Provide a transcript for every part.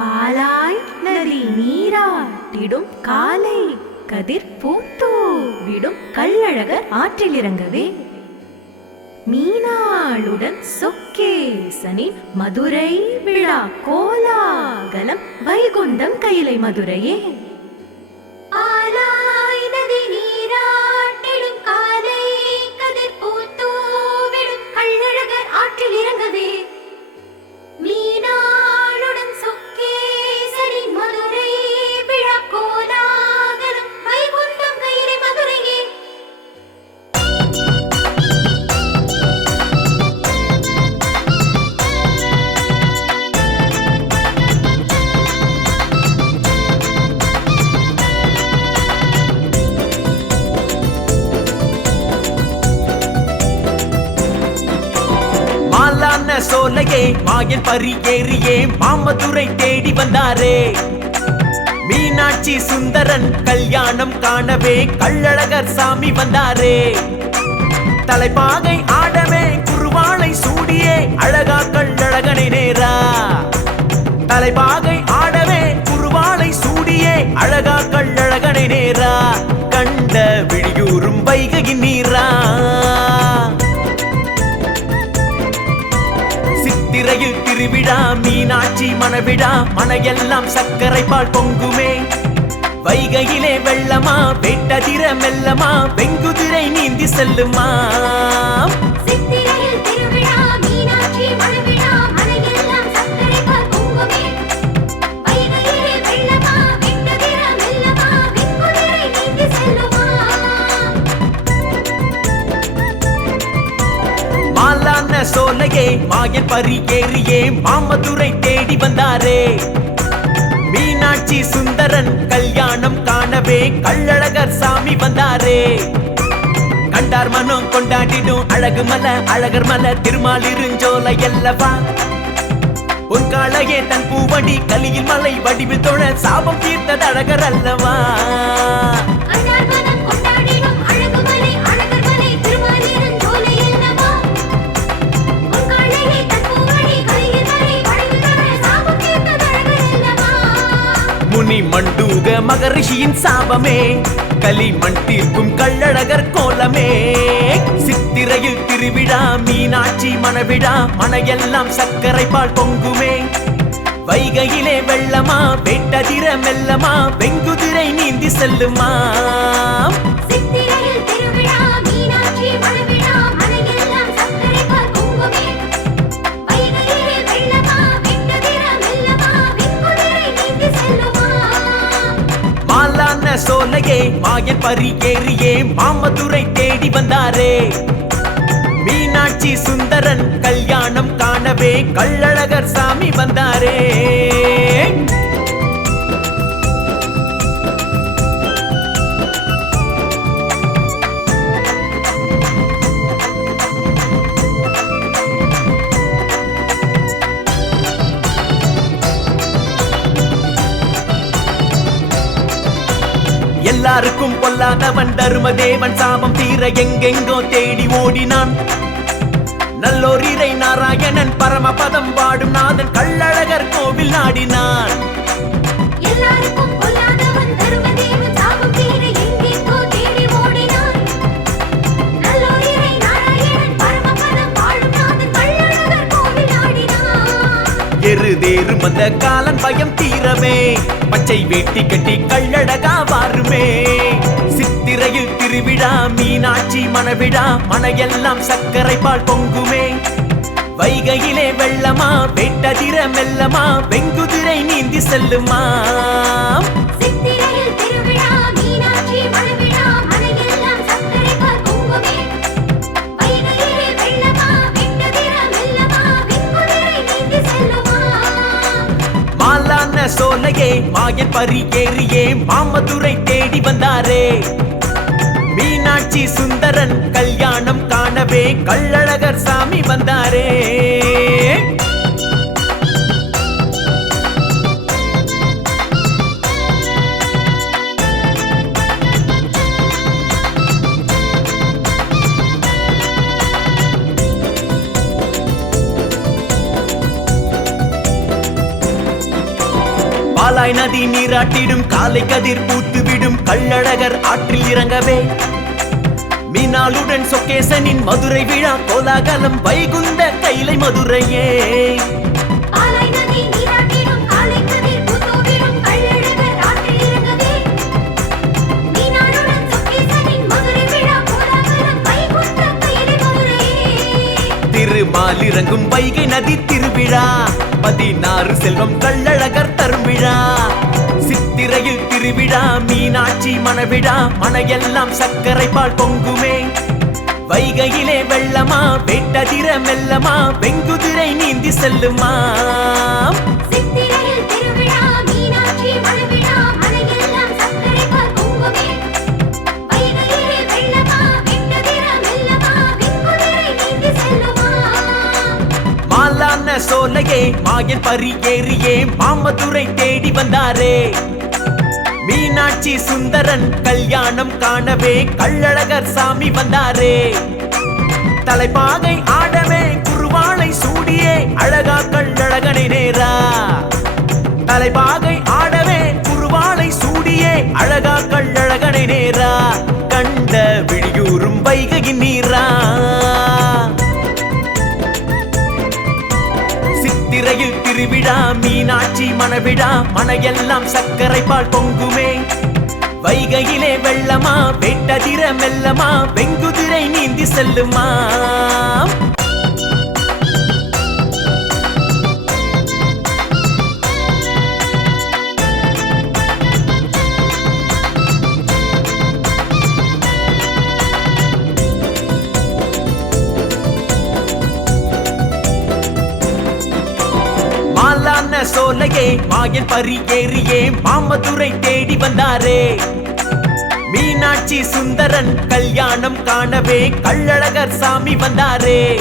பாலாய் நதி நீராட்டிடும் காலை கதிர் பூத்தோ விடும் கள்ளழகர் ஆற்றில் இறங்கவே மீனாளுடன் சொக்கேசனின் மதுரை விழா கோலாகலம் வைகுண்டம் கையிலை மதுரையே சோலையே மாயன் பறி ஏறியே மாமதுரை தேடி வந்தாரே. மீனாட்சி சுந்தரன் கல்யாணம் காணவே கள்ளழகர் சாமி வந்தாரே. தலைப்பாகை ஆடவே குருவாளை சூடியே அழகா கள்ளழகனை நேரா. தலைப்பாக மீனாட்சி மனவிடா மனையெல்லாம் சர்க்கரை பால் பொங்குமே. வைகையிலே வெள்ளமா வெட்டதிர மெல்லமா வெங்குதிரை நீந்தி செல்லுமா. சோலையே மாயன் பறி ஏறியே மாமதுரை தேடி வந்தாரே. மீனாட்சி சுந்தரன் கல்யாணம் காணவே கள்ளழகர் சாமி வந்தாரே. கண்டார் மனம் கொண்டாடிடும் அழகு மல அழகர் மல திருமாலிருஞ்சோலை அல்லவா? பொன்காளையே தன் பூவடி கலியில் மலை வடிவில் தொழ சாபம் தீர்த்தது அழகர் அல்லவா? மகரிஷியின் சாபமே. களிமண் தீர்க்கும் கள்ளழகர் கோலமே. சித்திரையில் திருவிழா மீனாட்சி மணவிழா மனையெல்லாம் சர்க்கரை பால் பொங்குமே. வைகையிலே வெள்ளமா வெட்டதிர மெல்லமா வெங்குதிரை நீந்தி செல்லுமா. சோலையே மாயன் ஏறியே மாமதுரை தேடி வந்தாரே. மீனாட்சி சுந்தரன் கல்யாணம் காணவே கள்ளழகர் சாமி வந்தாரே. பொல்லாதவன் தர்மதேவன் சாபம் தீர எங்கெங்கோ தேடி ஓடினான். நல்லோர் இறை நாராயணன் பரமபதம் பாடும் நாதன் கள்ளழகர் கோவில் நாடினான். எல்லாருக்கும் பொல்லாதவன் தருமதேவன் சாபம் தீர எங்கெங்கோ தேடி ஓடினான். நல்லோரிரை நாராயணன் பரமபதம் வாழும் நாதன் கள்ளழகர் கோவில் ஆடினான் எருதேறு காலன் பயம் தீரவே. பச்சை வேட்டி கட்டி கள்ளழகா வாருமே. சித்திரையில் திருவிழா மீனாட்சி மணவிழா மனையெல்லாம் சர்க்கரை பால் பொங்குமே. வைகையிலே வெள்ளமா வெட்டதிர மெல்லமா வெங்குதிரை நீந்தி செல்லுமா. சோலையே மாயன் பரி ஏறியே மாமதுரை தேடி வந்தாரே. மீனாட்சி சுந்தரன் கல்யாணம் காணவே கள்ளழகர் சாமி வந்தாரே. பாலாய் நதி நீராட்டிடும் காலை கதிர் பூத்துவிடும் கள்ளழகர் ஆற்றில் இறங்கவே. மீனாளுடன் சொக்கேசனின் மதுரை விழா கோலாகலம் வைகுந்த கைலை மதுரையே. திருமாலிறங்கும் வைகை நதி திருவிழா. பதினாறு செல்வம் கள்ளழகர் தரும் சித்திரையில் திருவிழா மீனாட்சி மணவிழா மனையெல்லாம் சர்க்கரை பால் பொங்குமே. வைகையிலே வெள்ளமா வேட்டதிர மெல்லமா வெங்குதிரை நீந்தி செல்லுமா. மாயன் பரி ஏறியே மாமதுரை தேடி வந்தாரே. மீனாட்சி சுந்தரன் கல்யாணம் காணவே கள்ளழகர் சாமி வந்தாரே. தலைப்பாகை ஆடவே மீனாட்சி மனையெல்லாம் சர்க்கரை பால் பொங்குமே. வைகையிலே வெள்ளமா வெட்டதிர மெல்லமா வெங்குதிரை நீந்தி செல்லுமா. சோலையே மாயன் பறி ஏறியே மாமதுரை தேடி வந்தாரே. மீனாட்சி சுந்தரன் கல்யாணம் காணவே கள்ளழகர் சாமி வந்தாரே.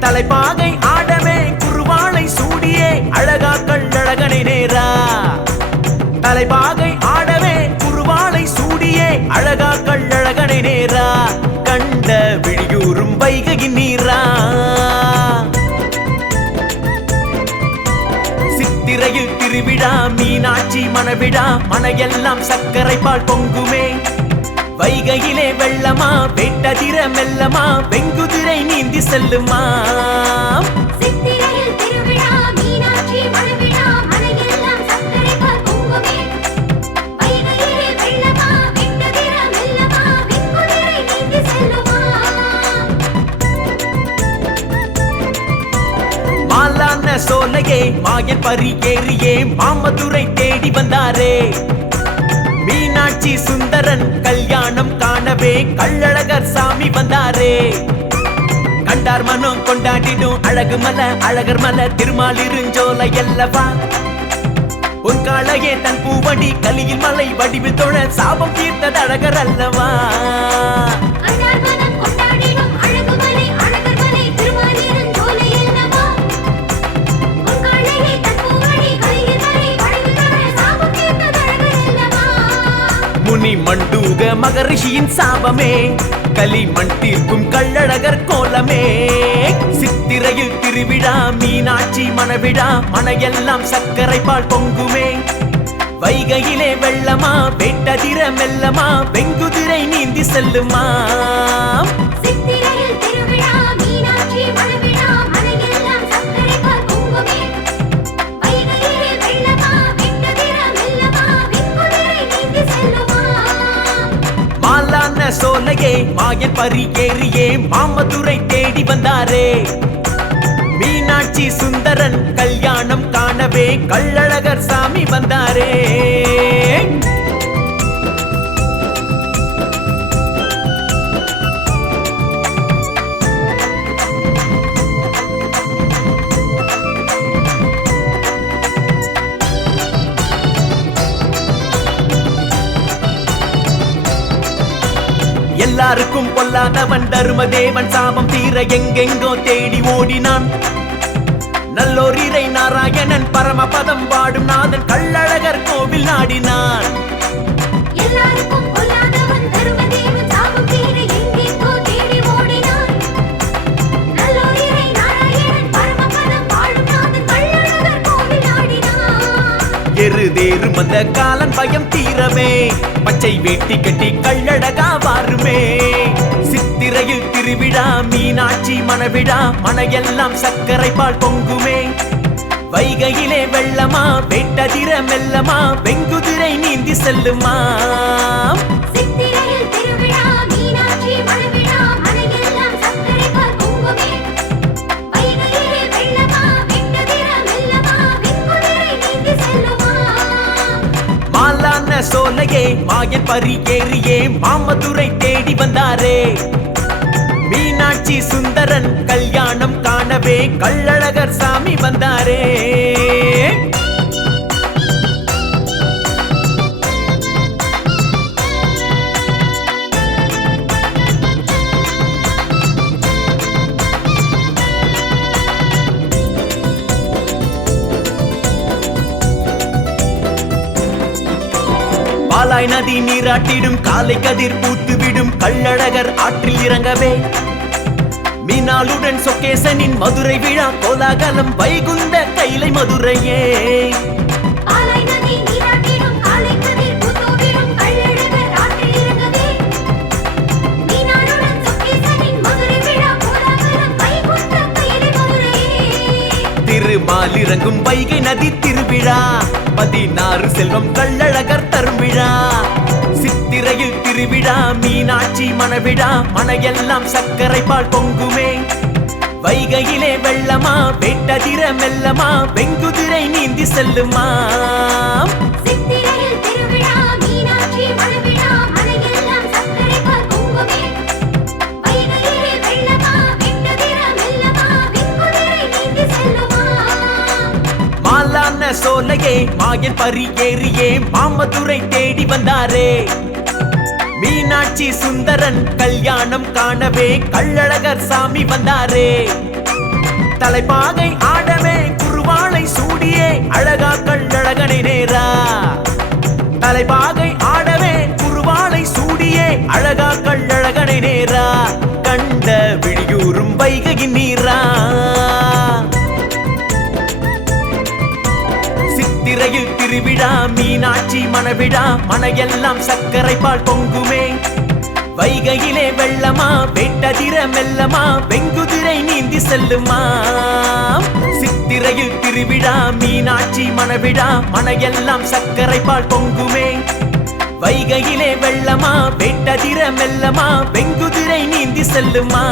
தலைப்பாகை ஆடவே குருவாளை சூடியே அழகா கள்ளழகனை நேரா. தலைப்பாகை ஆடவே குருவாளை சூடியே அழகா கள்ளழகனை நேரா. திருவிழா மீனாட்சி மணவிழா மனையெல்லாம் சர்க்கரை பால் பொங்குமே. வைகையிலே வெள்ளமா வெட்டதிர மெல்லமா வெங்குதிரை நீந்தி செல்லுமா. மாலான மாயன் பறி ஏறியே மாமதுரை தேடி வந்தாரே. மீனாட்சி சுந்தரன் கல்யாணம் காணவே கள்ளழகர் சாமி வந்தாரே. கண்டார் மனம் கொண்டாடிடும் அழகு மல அழகர் மல திருமாலிருஞ்சோலை அல்லவா? உன் காளையே தன் பூவடி கலியில் மலை வடிவில் தொழ சாபம் தீர்த்தது அழகர் அல்லவா? மகரிஷியின் சாபமே. களிமண் தீர்க்கும் கள்ளழகர் கோலமே. சித்திரையில் திருவிழா மீனாட்சி மனவிழா மனையெல்லாம் சர்க்கரை பால் பொங்குமே. வைகையிலே வெள்ளமா வெட்டதிர மெல்லமா வெங்குதிரை நீந்தி செல்லுமா. சோலையே மாயன் பரி ஏறியே மாமதுரை தேடி வந்தாரே. மீனாட்சி சுந்தரன் கல்யாணம் காணவே கள்ளழகர் சாமி வந்தாரே. எல்லாருக்கும் பொல்லாதவன் தருமதேவன் சாபம் தீர எங்கெங்கோ தேடி ஓடினான். நல்லோர் இறை நாராயணன் பரமபதம் பாடும் நாதன் கள்ளழகர் கோவில் நாடினான். எல்லாருக்கும் தேரும் வந்த காலன் பயம் தீரவே பச்சை வேட்டி கட்டி கள்ளழகா வாருமே. சித்திரையில் திருவிழா மீனாட்சி மணவிழா மனையெல்லாம் சர்க்கரை பால் பொங்குமே. வைகையிலே வெள்ளமா வேட்டதிர மெல்லமா வெங்குதிரை நீந்தி செல்லுமா. சோலையே மாயன் ஏறியே மாமதுரை தேடி வந்தாரே. மீனாட்சி சுந்தரன் கல்யாணம் காணவே கள்ளழகர் சாமி வந்தாரே. நீராட்டிடும் காலை கதிர் பூத்துவிடும் கள்ளழகர் ஆற்றில் இறங்கவே. மீனாளுடன் சொக்கேசனின் மதுரை விழா கோலாகலம் வைகுந்த கைலை மதுரையே. திருமாலிறங்கும் வைகை நதி திருவிழா பதினாறு செல்வம் கள்ளழகர் தரும் விழா. திருவிழா மீனாட்சி மணவிழா மனையெல்லாம் சர்க்கரை பால் பொங்குமே. வைகையிலே வெள்ளமா வேட்டதிர மெல்லமா வெங்குதிரை நீந்தி செல்லுமா. சோலையே மாயன் பரி ஏறியே மாமதுரை தேடி வந்தாரே. மீனாட்சி சுந்தரன் கல்யாணம் காணவே கள்ளழகர் சாமி வந்தாரே. தலைப்பாகை ஆடவே குருவாளை சூடியே அழகா கள்ளழகனை நேரா. தலைப்பாகை ஆடவே குருவாளை சூடியே அழகா திருவிழா மீனாட்சி மணவிழா மனையெல்லாம் சர்க்கரை பால் பொங்குமே. வைகையிலே வெள்ளமா வேட்டதிர மெல்லமா வெங்குதிரை நீந்தி செல்லுமா. சித்திரையில் திருவிழா மீனாட்சி மணவிழா மனையெல்லாம் சர்க்கரை பால் பொங்குமே. வைகையிலே வெள்ளமா வேட்டதிர மெல்லமா வெங்குதிரை நீந்தி செல்லுமா.